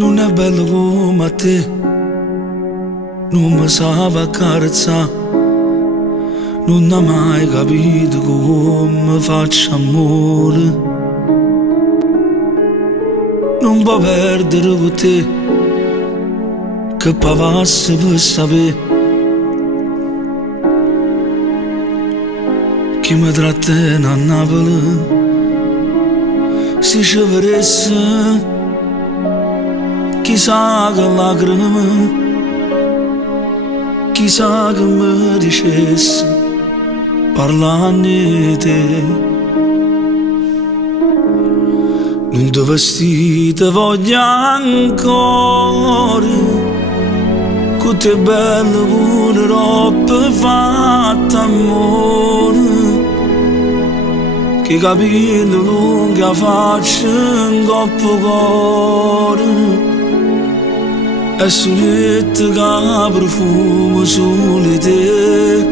Non è bello come te, non mi sa accarezzare, non hai mai capito come faccio amore. Non può perdere con te, che pavasse per sapere che mi trattena a Napoli. Se ci vedesse chissà che lacrime, chissà che mi dicesse parlando di te. Non ti vestite voglio ancora, che te bello pure roba fatta amore, che capelli lunghi faccia in coppa cuore, e solette che profumo solo te.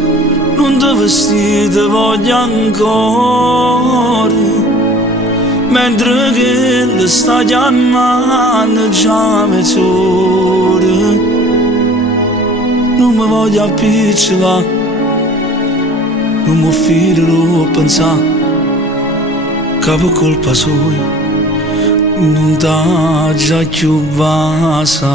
Non ti vestite voglio ancora, mentre che le sta chiamando già mezz'ora. Non mi voglio appiccicare, non mi fiderò a pensare che per colpa sua non t'ha già più basta.